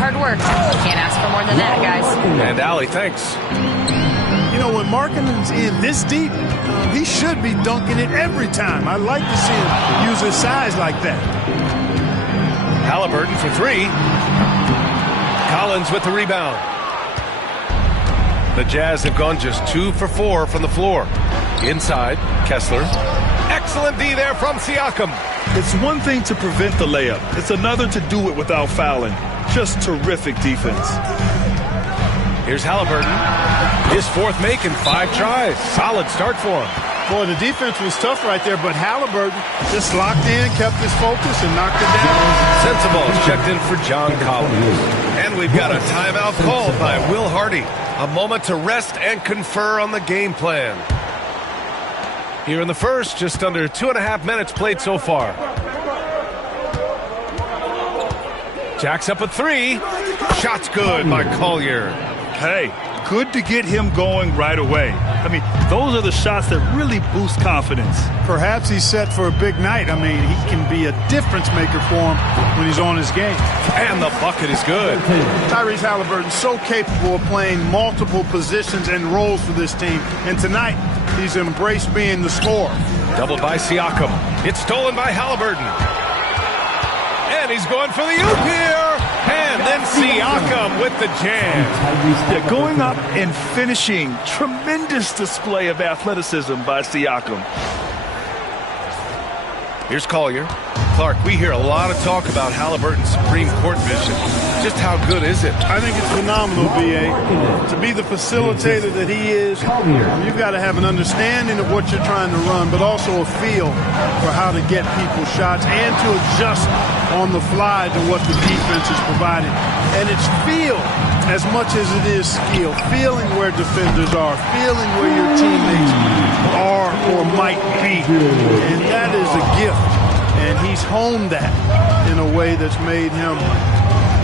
hard work. Can't ask for more than that, guys. And Allie, thanks. You know, when Markkanen's in this deep, he should be dunking it every time. I like to see him use his size like that. Halliburton for three. Collins with the rebound. The Jazz have gone just 2 for 4 from the floor. Inside, Kessler. Excellent D there from Siakam. It's one thing to prevent the layup. It's another to do it without fouling. Just terrific defense. Here's Halliburton. His fourth make in 5 tries. Solid start for him. Boy, the defense was tough right there, but Halliburton just locked in, kept his focus, and knocked it down. Sensible is checked in for John Collins. And we've got a timeout called by Will Hardy. A moment to rest and confer on the game plan. Here in the first, just under 2.5 minutes played so far. Jacks up at 3. Shot's good by Collier. Hey, good to get him going right away. I mean, those are the shots that really boost confidence. Perhaps he's set for a big night. I mean, he can be a difference maker for him when he's on his game. And the bucket is good. Tyrese Halliburton so capable of playing multiple positions and roles for this team. And tonight, he's embraced being the scorer. Doubled by Siakam. It's stolen by Halliburton. And he's going for the oop here. And then Siakam with the jam. They're going up and finishing. Tremendous display of athleticism by Siakam. Here's Collier. Clark, we hear a lot of talk about Halliburton's supreme court vision. Just how good is it? I think it's phenomenal, B.A. To be the facilitator that he is, you've got to have an understanding of what you're trying to run, but also a feel for how to get people shots and to adjust on the fly to what the defense is providing. And it's feel as much as it is skill. Feeling where defenders are, feeling where your teammates are or might be. And that is a gift. And he's honed that in a way that's made him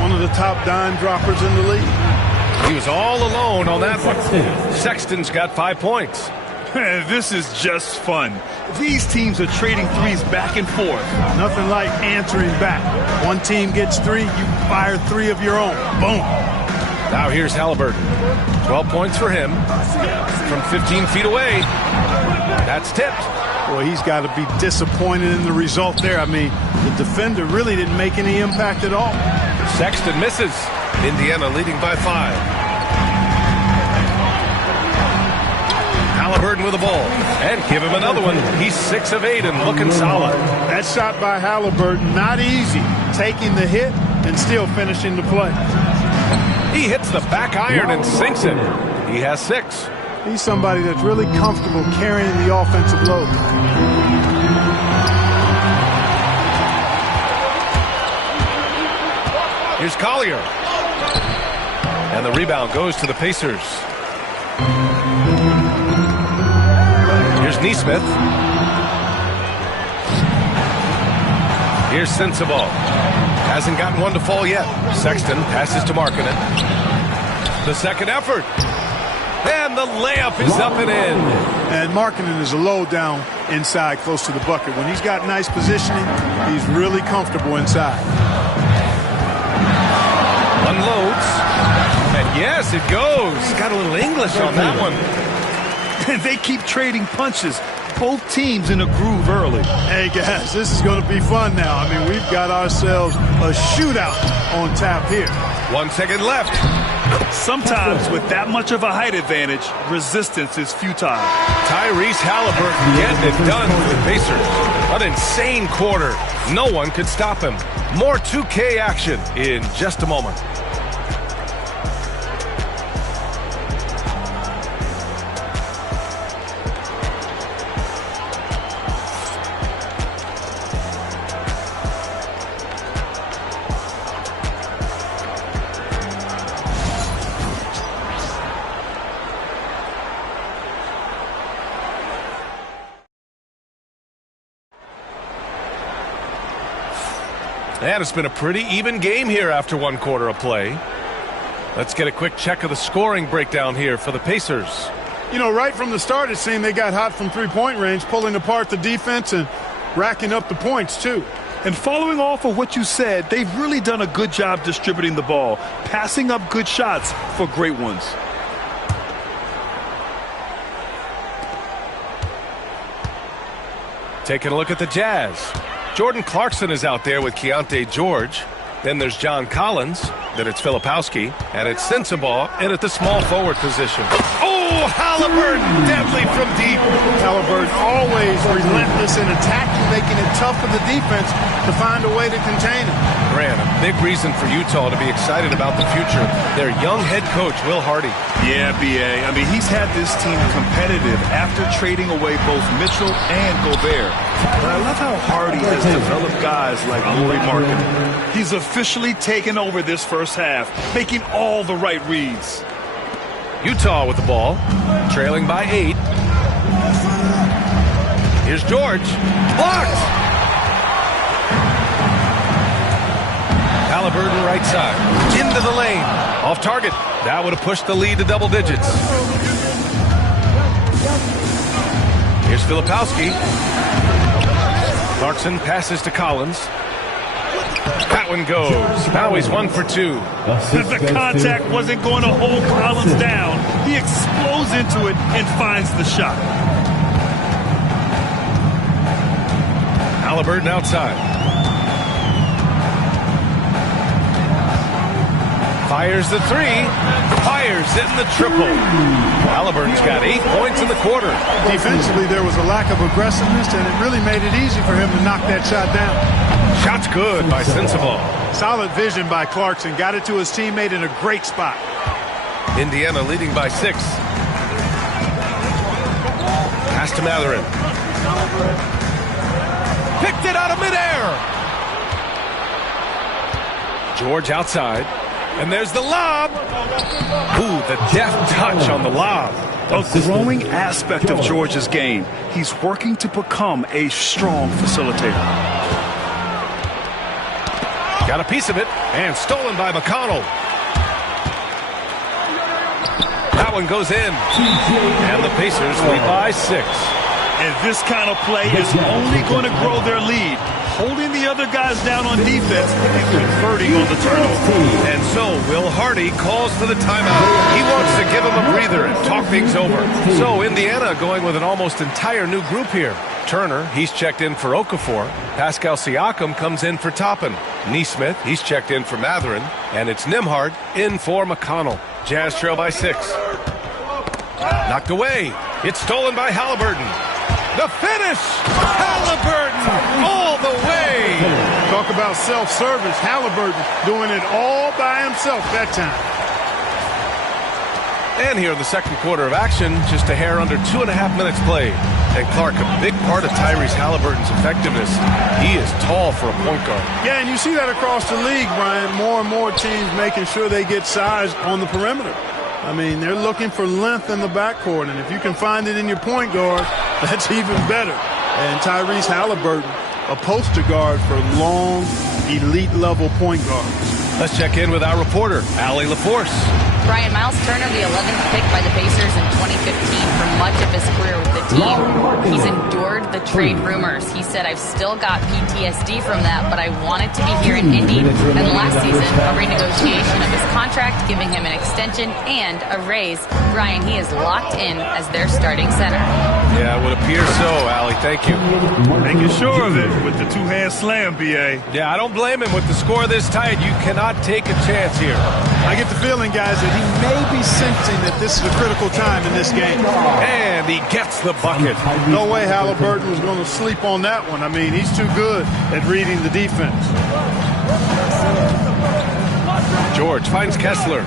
one of the top dime droppers in the league. He was all alone on that one. Sexton's got 5 points. This is just fun. These teams are trading threes back and forth. Nothing like answering back. One team gets 3, you fire 3 of your own. Boom. Now here's Halliburton. 12 points for him from 15 feet away. That's tipped. Boy, he's got to be disappointed in the result there. I mean, the defender really didn't make any impact at all. Sexton misses. Indiana leading by 5. Halliburton with the ball. And give him another one. He's 6 of 8 and looking solid. That shot by Halliburton, not easy. Taking the hit and still finishing the play. He hits the back iron and sinks it. He has 6. He's somebody that's really comfortable carrying the offensive load. Here's Collier. And the rebound goes to the Pacers. Here's Nesmith. Here's Sensible. Hasn't gotten one to fall yet. Sexton passes to Markkanen. The second effort. And the layup is up and in. And Markkanen is a low down inside close to the bucket. When he's got nice positioning, he's really comfortable inside. Unloads. And yes, it goes. He's got a little English on that one. And they keep trading punches. Both teams in a groove early. Hey, guys, this is going to be fun now. I mean, we've got ourselves a shootout on tap here. 1 second left. Sometimes with that much of a height advantage, resistance is futile. Tyrese Halliburton getting it done for the Pacers. An insane quarter. No one could stop him. More 2K action in just a moment. And it's been a pretty even game here after 1 quarter of play. Let's get a quick check of the scoring breakdown here for the Pacers. You know, right from the start, it seemed they got hot from 3-point range, pulling apart the defense and racking up the points, too. And following off of what you said, they've really done a good job distributing the ball, passing up good shots for great ones. Taking a look at the Jazz. Jordan Clarkson is out there with Keontae George. Then there's John Collins. Then it's Filipowski. And it's Sensabaugh in at the small forward position. Oh, Halliburton, deadly from deep. Halliburton always relentless in attacking, making it tough for the defense to find a way to contain him. Grant, a big reason for Utah to be excited about the future. Their young head coach, Will Hardy. Yeah, B.A. I mean, he's had this team competitive after trading away both Mitchell and Gobert. But I love how Hardy has developed guys like Lauri Markkanen. He's officially taken over this first half, making all the right reads. Utah with the ball, trailing by 8. Here's George. Blocked! Halliburton right side. Into the lane. Off target. That would have pushed the lead to double digits. Here's Filipowski. Clarkson passes to Collins. That one goes. Now he's 1 for 2. The contact wasn't going to hold Collins down. He explodes into it and finds the shot. Halliburton outside. Fires the 3. Fires in the triple. Halliburton's got 8 points in the quarter. Defensively, there was a lack of aggressiveness, and it really made it easy for him to knock that shot down. Shot's good by Sensabaugh. Solid vision by Clarkson. Got it to his teammate in a great spot. Indiana leading by 6. Pass to Mathurin. Picked it out of midair. George outside. And there's the lob. Ooh, the deft touch on the lob. A growing aspect of George's game. He's working to become a strong facilitator. Got a piece of it, and stolen by McConnell. That one goes in. And the Pacers lead by 6. And this kind of play is only going to grow their lead, holding the other guys down on defense and converting on the turnover. And so Will Hardy calls for the timeout. He wants to give him a breather and talk things over. So Indiana going with an almost entire new group here. Turner, he's checked in for Okafor. Pascal Siakam comes in for Toppin. Nesmith, he's checked in for Mathurin. And it's Nembhard in for McConnell. Jazz trail by 6. Knocked away. It's stolen by Halliburton. The finish! Halliburton all the way! Talk about self-service. Halliburton doing it all by himself that time. And here in the second quarter of action, just a hair under 2.5 minutes played. And Clark, a big part of Tyrese Halliburton's effectiveness. He is tall for a point guard. Yeah, and you see that across the league, Brian. More and more teams making sure they get size on the perimeter. I mean, they're looking for length in the backcourt, and if you can find it in your point guard, that's even better. And Tyrese Halliburton, a poster guard for long, elite-level point guards. Let's check in with our reporter, Allie LaForce. Brian, Miles Turner, the 11th pick by the Pacers in 2015 for much of his career with the team. He's endured the trade rumors. He said, I've still got PTSD from that, but I wanted to be here in Indy. And last season, a renegotiation of his contract, giving him an extension and a raise. Brian, he is locked in as their starting center. Yeah, it would appear so, Allie. Thank you. Making sure of it with the two-hand slam, B.A. Yeah, I don't blame him. With the score this tight, you cannot take a chance here. I get the feeling, guys, that he may be sensing that this is a critical time in this game. And he gets the bucket. No way Halliburton was going to sleep on that one. I mean, he's too good at reading the defense. George finds Kessler.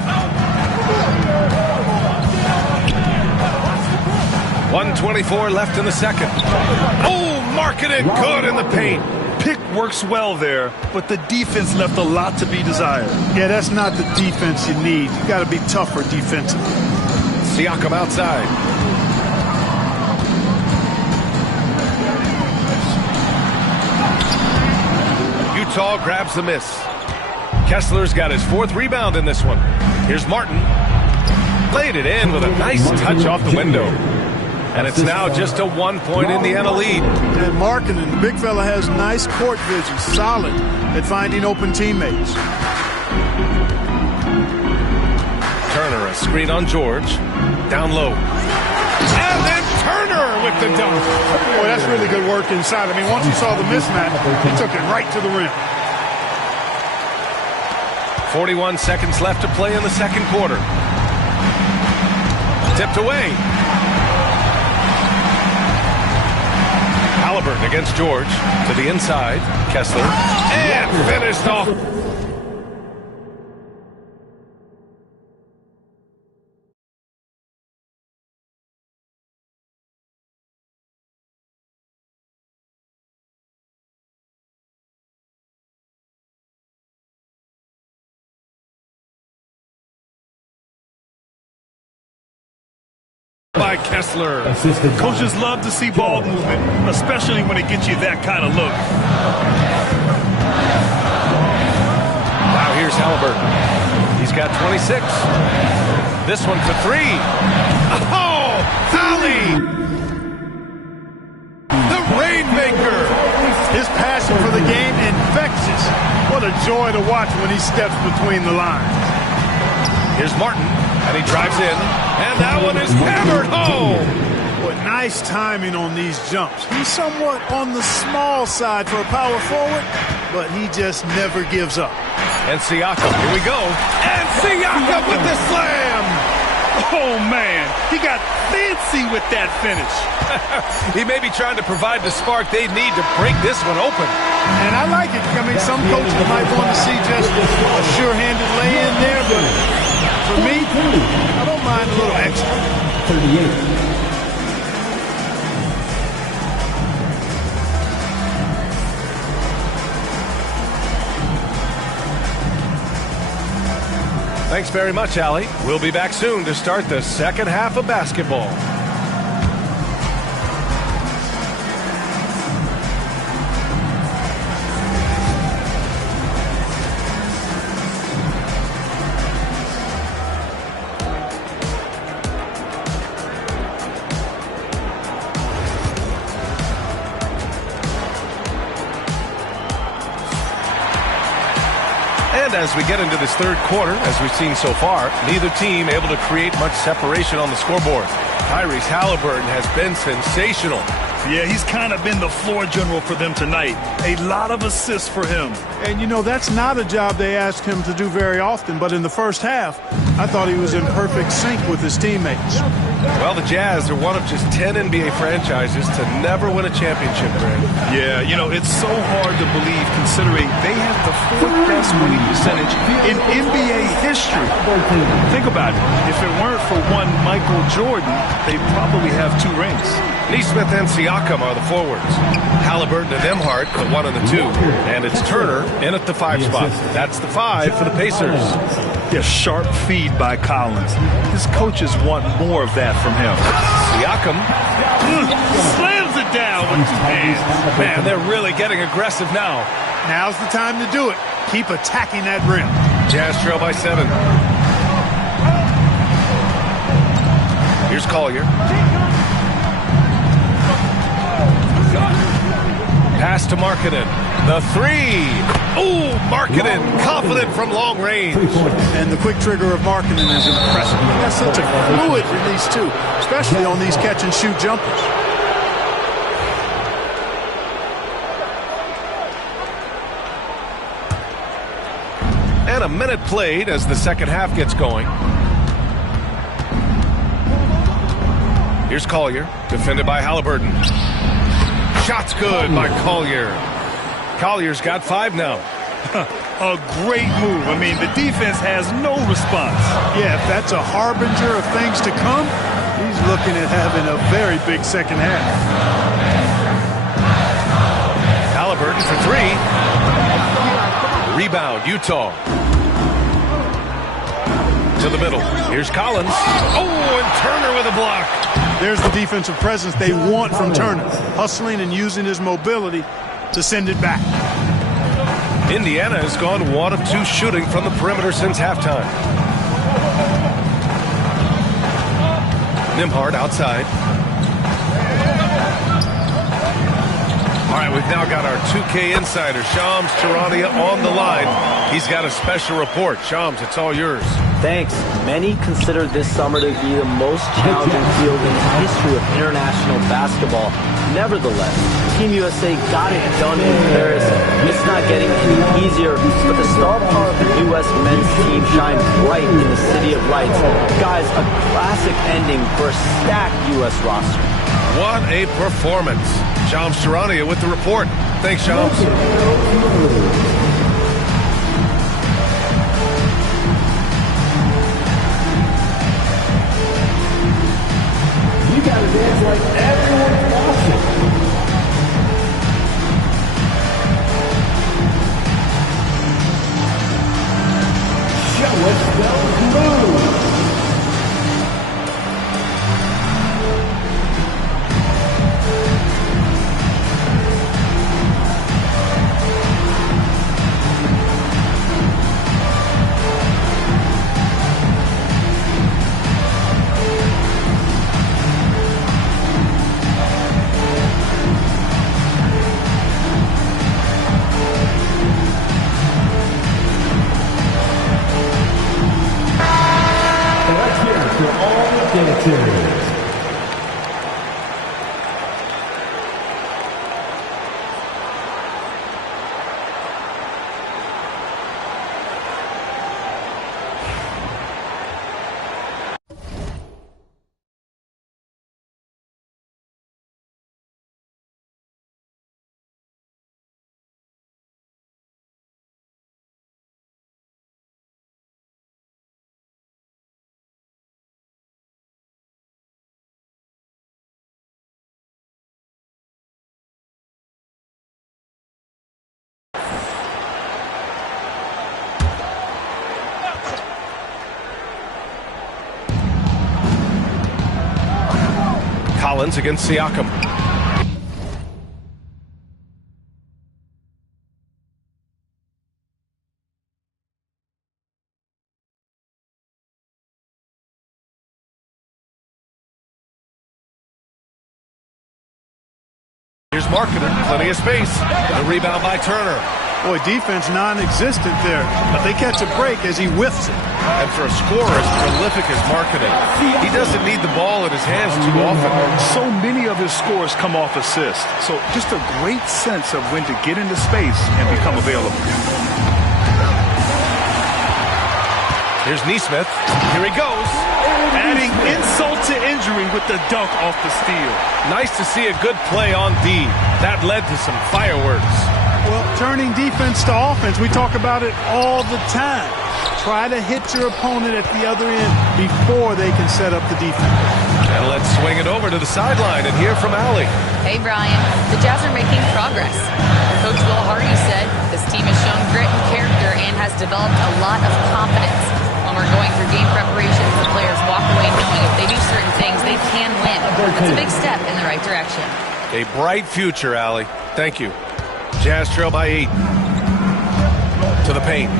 1:24 left in the second. Oh, Markkanen good in the paint. Pick works well there, but the defense left a lot to be desired. Yeah, that's not the defense you need. You got to be tougher defensively. Siakam outside. Utah grabs the miss. Kessler's got his 4th rebound in this one. Here's Martin. Laid it in with a nice touch off the window. And it's now just a 1-point Indiana lead. And Markkanen, the big fella, has nice court vision, solid at finding open teammates. Turner, a screen on George. Down low. And then Turner with the dunk. Boy, that's really good work inside. I mean, once he saw the mismatch, he took it right to the rim. 41 seconds left to play in the second quarter. Tipped away. Halliburton against George. To the inside. Kessler. And finished off. By Kessler. Coaches love to see ball movement, especially when it gets you that kind of look. Now here's Halliburton. He's got 26. This one for three. Oh, Ali! The Rainmaker. His passion for the game infectious. What a joy to watch when he steps between the lines. Here's Martin, and he drives in, and that one is hammered home. What nice timing on these jumps. He's somewhat on the small side for a power forward, but he just never gives up. And Siakam, here we go. And Siakam with the slam. Oh, man, he got fancy with that finish. He may be trying to provide the spark they need to break this one open. And I like it. I mean, some coaches might want to see just a sure-handed lay-in there, but for me, I don't mind a little extra. 38. Thanks very much, Allie. We'll be back soon to start the second half of basketball. And as we get into this third quarter, as we've seen so far, neither team able to create much separation on the scoreboard. Tyrese Halliburton has been sensational. Yeah, he's kind of been the floor general for them tonight. A lot of assists for him. And, you know, that's not a job they asked him to do very often, but in the first half, I thought he was in perfect sync with his teammates. Well, the Jazz are one of just 10 NBA franchises to never win a championship, Greg. Yeah, you know, it's so hard to believe considering they have the fourth best winning percentage in NBA history. Think about it. If it weren't for one Michael Jordan, they'd probably have 2 rings. Nesmith and Siakam are the forwards. Halliburton and Nembhard, the 1 and the 2. And it's Turner in at the 5 spot. That's the 5 for the Pacers. Yeah, sharp feed by Collins. His coaches want more of that from him. Siakam slams it down with 2 hands. Man, they're really getting aggressive now. Now's the time to do it. Keep attacking that rim. Jazz trail by 7. Here's Collier. Pass to Markkanen. The 3. Ooh, Markkanen, confident from long range. And the quick trigger of Markkanen is impressive. That's such a fluid release, too, especially on these catch-and-shoot jumpers. And a minute played as the second half gets going. Here's Collier, defended by Halliburton. Shot's good by Collier. Collier's got 5 now. A great move. I mean, the defense has no response. Yeah, if that's a harbinger of things to come, he's looking at having a very big second half. Halliburton for 3. Rebound, Utah. To the middle. Here's Collins. Oh, and Turner with a block. There's the defensive presence they want from Turner, hustling and using his mobility to send it back. Indiana has gone 1 of 2 shooting from the perimeter since halftime. Nembhard outside. All right, we've now got our 2K insider, Shams Charania, on the line. He's got a special report. Shams, it's all yours. Thanks. Many consider this summer to be the most challenging field in the history of international basketball. Nevertheless, Team USA got it done in Paris. It's not getting any easier, but the star power of the U.S. men's team shined bright in the City of Lights. Guys, a classic ending for a stacked U.S. roster. What a performance. Shams Charania with the report. Thanks, Shams. You gotta dance like everyone's watching. Show us those moves. Collins against Siakam. Here's Markkanen, plenty of space. The rebound by Turner. Boy, defense non-existent there, but they catch a break as he whiffs it. And for a scorer as prolific as Markkanen, he doesn't need the ball in his hands too often. So many of his scores come off assists. So just a great sense of when to get into space and become available. Here's Nesmith. Here he goes. Adding insult to injury with the dunk off the steal. Nice to see a good play on D. That led to some fireworks. Well, turning defense to offense, we talk about it all the time. Try to hit your opponent at the other end before they can set up the defense. And let's swing it over to the sideline and hear from Allie. Hey, Brian. The Jazz are making progress. Coach Will Hardy said this team has shown grit and character and has developed a lot of confidence. When we're going through game preparations, the players walk away knowing if they do certain things, they can win. It's a big step in the right direction. A bright future, Allie. Thank you. Jazz trail by 8. To the paint.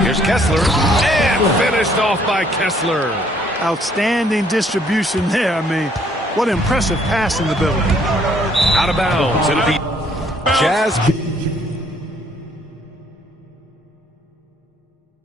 Here's Kessler. And finished off by Kessler. Outstanding distribution there. I mean, what impressive passing ability. Out of bounds. It'll be Jazz.